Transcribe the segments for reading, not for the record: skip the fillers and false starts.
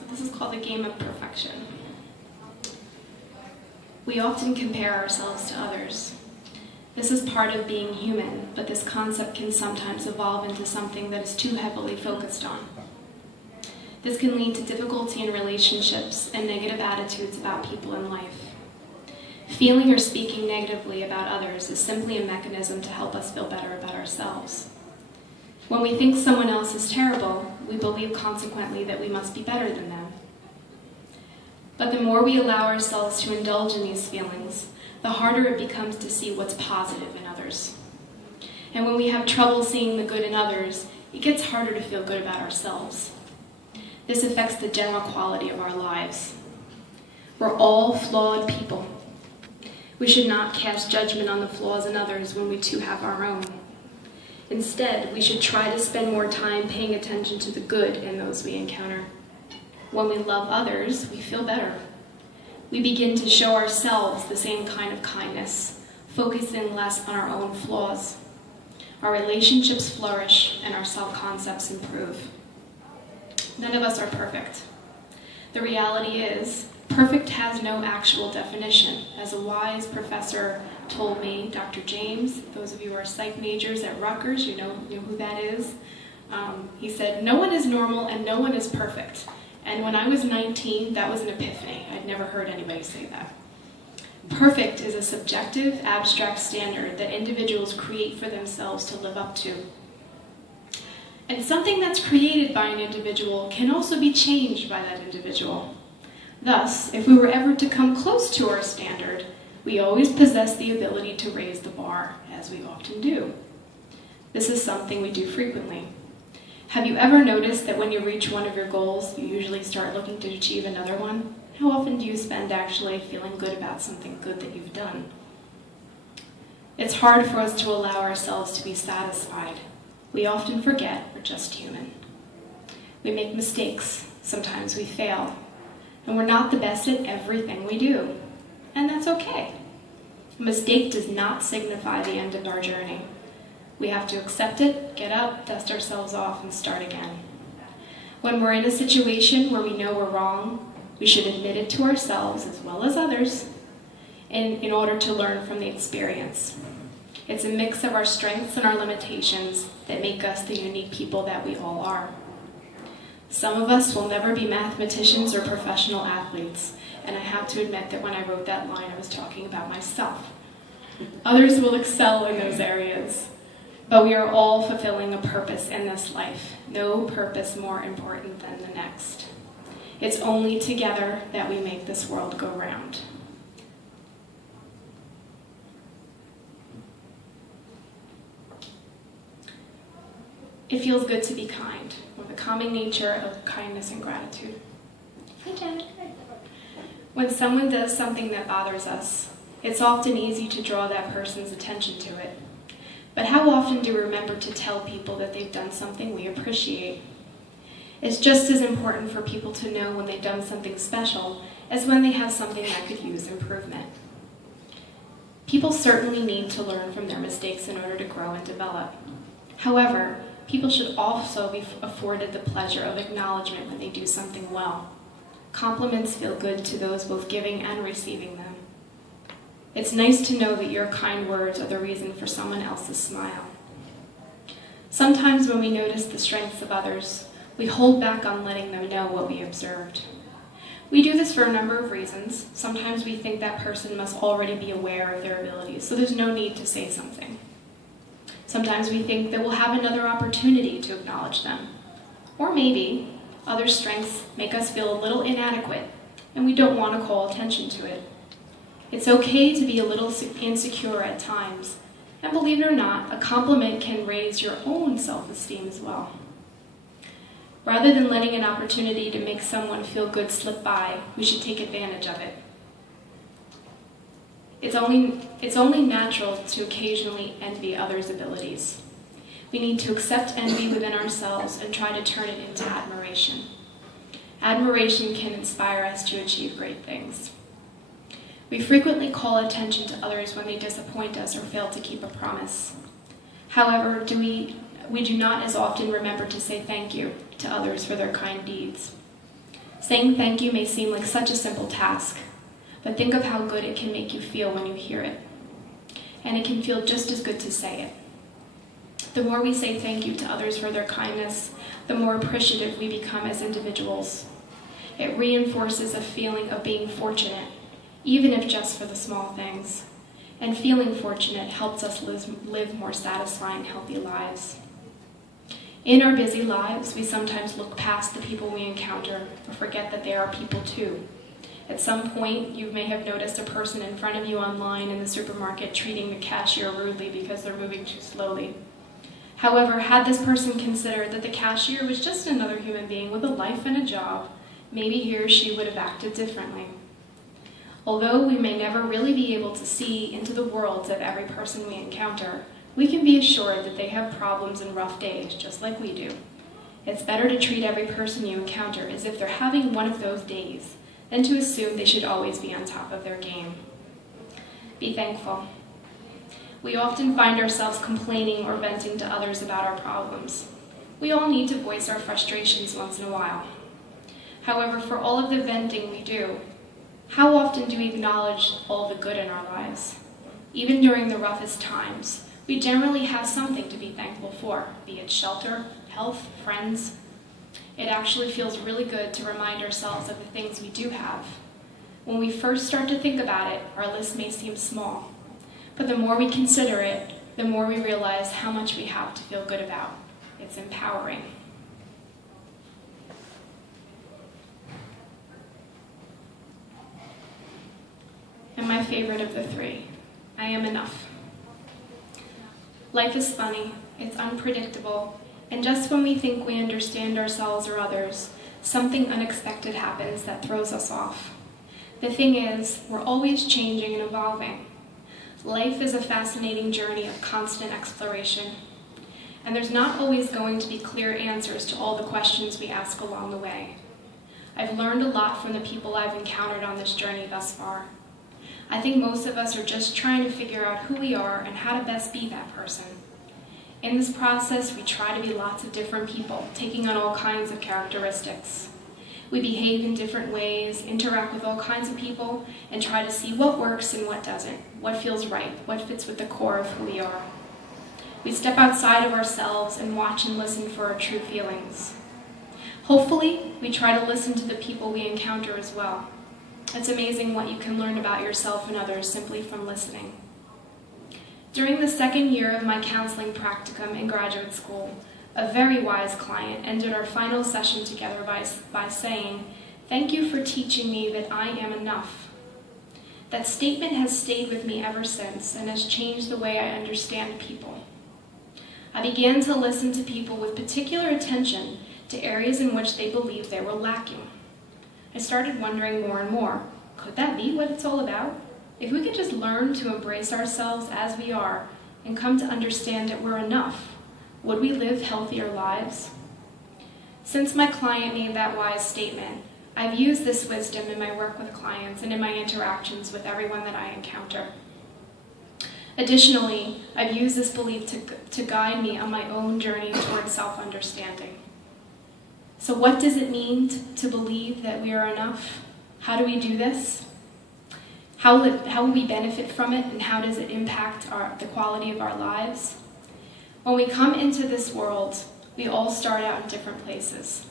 So this is called the game of perfection. We often compare ourselves to others. This is part of being human, but this concept can sometimes evolve into something that is too heavily focused on. This can lead to difficulty in relationships and negative attitudes about people in life. Feeling or speaking negatively about others is simply a mechanism to help us feel better about ourselves. When we think someone else is terrible, we believe consequently that we must be better than them. But the more we allow ourselves to indulge in these feelings, the harder it becomes to see what's positive in others. And when we have trouble seeing the good in others, it gets harder to feel good about ourselves. This affects the general quality of our lives. We're all flawed people. We should not cast judgment on the flaws in others when we too have our own. Instead, we should try to spend more time paying attention to the good in those we encounter. When we love others, we feel better. We begin to show ourselves the same kind of kindness, focusing less on our own flaws. Our relationships flourish and our self-concepts improve. None of us are perfect. The reality is, perfect has no actual definition. As a wise professor told me, Dr. James, those of you who are psych majors at Rutgers, you know who that is. He said, no one is normal and no one is perfect. And when I was 19, that was an epiphany. I'd never heard anybody say that. Perfect is a subjective, abstract standard that individuals create for themselves to live up to. And something that's created by an individual can also be changed by that individual. Thus, if we were ever to come close to our standard, we always possess the ability to raise the bar, as we often do. This is something we do frequently. Have you ever noticed that when you reach one of your goals, you usually start looking to achieve another one? How often do you spend actually feeling good about something good that you've done? It's hard for us to allow ourselves to be satisfied. We often forget we're just human. We make mistakes. Sometimes we fail. And we're not the best at everything we do. And that's okay. A mistake does not signify the end of our journey. We have to accept it, get up, dust ourselves off, and start again. When we're in a situation where we know we're wrong, we should admit it to ourselves as well as others in order to learn from the experience. It's a mix of our strengths and our limitations that make us the unique people that we all are. Some of us will never be mathematicians or professional athletes, and I have to admit that when I wrote that line, I was talking about myself. Others will excel in those areas, but we are all fulfilling a purpose in this life. No purpose more important than the next. It's only together that we make this world go round. It feels good to be kind, with a calming nature of kindness and gratitude. Hi, Dad. When someone does something that bothers us, it's often easy to draw that person's attention to it. But how often do we remember to tell people that they've done something we appreciate? It's just as important for people to know when they've done something special as when they have something that could use improvement. People certainly need to learn from their mistakes in order to grow and develop. However, people should also be afforded the pleasure of acknowledgement when they do something well. Compliments feel good to those both giving and receiving them. It's nice to know that your kind words are the reason for someone else's smile. Sometimes when we notice the strengths of others, we hold back on letting them know what we observed. We do this for a number of reasons. Sometimes we think that person must already be aware of their abilities, so there's no need to say something. Sometimes we think that we'll have another opportunity to acknowledge them. Or maybe other strengths make us feel a little inadequate, and we don't want to call attention to it. It's okay to be a little insecure at times, and believe it or not, a compliment can raise your own self-esteem as well. Rather than letting an opportunity to make someone feel good slip by, we should take advantage of it. It's only natural to occasionally envy others' abilities. We need to accept envy within ourselves and try to turn it into admiration. Admiration can inspire us to achieve great things. We frequently call attention to others when they disappoint us or fail to keep a promise. However, we do not as often remember to say thank you to others for their kind deeds. Saying thank you may seem like such a simple task, but think of how good it can make you feel when you hear it. And it can feel just as good to say it. The more we say thank you to others for their kindness, the more appreciative we become as individuals. It reinforces a feeling of being fortunate, even if just for the small things. And feeling fortunate helps us live more satisfying, healthy lives. In our busy lives, we sometimes look past the people we encounter or forget that they are people too. At some point, you may have noticed a person in front of you online in the supermarket treating the cashier rudely because they're moving too slowly. However, had this person considered that the cashier was just another human being with a life and a job, maybe he or she would have acted differently. Although we may never really be able to see into the worlds of every person we encounter, we can be assured that they have problems and rough days, just like we do. It's better to treat every person you encounter as if they're having one of those days than to assume they should always be on top of their game. Be thankful. We often find ourselves complaining or venting to others about our problems. We all need to voice our frustrations once in a while. However, for all of the venting we do, how often do we acknowledge all the good in our lives? Even during the roughest times, we generally have something to be thankful for, be it shelter, health, friends. It actually feels really good to remind ourselves of the things we do have. When we first start to think about it, our list may seem small, but the more we consider it, the more we realize how much we have to feel good about. It's empowering. And my favorite of the three, I am enough. Life is funny, it's unpredictable, and just when we think we understand ourselves or others, something unexpected happens that throws us off. The thing is, we're always changing and evolving. Life is a fascinating journey of constant exploration, and there's not always going to be clear answers to all the questions we ask along the way. I've learned a lot from the people I've encountered on this journey thus far. I think most of us are just trying to figure out who we are and how to best be that person. In this process, we try to be lots of different people, taking on all kinds of characteristics. We behave in different ways, interact with all kinds of people, and try to see what works and what doesn't, what feels right, what fits with the core of who we are. We step outside of ourselves and watch and listen for our true feelings. Hopefully, we try to listen to the people we encounter as well. It's amazing what you can learn about yourself and others simply from listening. During the second year of my counseling practicum in graduate school, a very wise client ended our final session together by saying, "Thank you for teaching me that I am enough." That statement has stayed with me ever since and has changed the way I understand people. I began to listen to people with particular attention to areas in which they believed they were lacking. I started wondering more and more, could that be what it's all about? If we could just learn to embrace ourselves as we are and come to understand that we're enough, would we live healthier lives? Since my client made that wise statement, I've used this wisdom in my work with clients and in my interactions with everyone that I encounter. Additionally, I've used this belief to guide me on my own journey towards self-understanding. So what does it mean to believe that we are enough? How do we do this? How will we benefit from it, and how does it impact the quality of our lives? When we come into this world, we all start out in different places.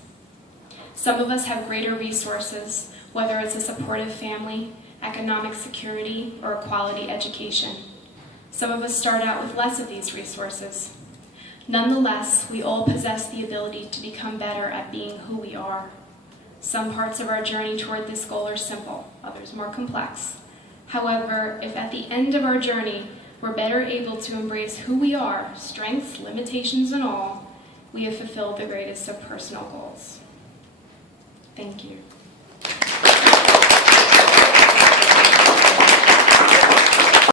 Some of us have greater resources, whether it's a supportive family, economic security, or a quality education. Some of us start out with less of these resources. Nonetheless, we all possess the ability to become better at being who we are. Some parts of our journey toward this goal are simple, others more complex. However, if at the end of our journey, we're better able to embrace who we are, strengths, limitations, and all, we have fulfilled the greatest of personal goals. Thank you.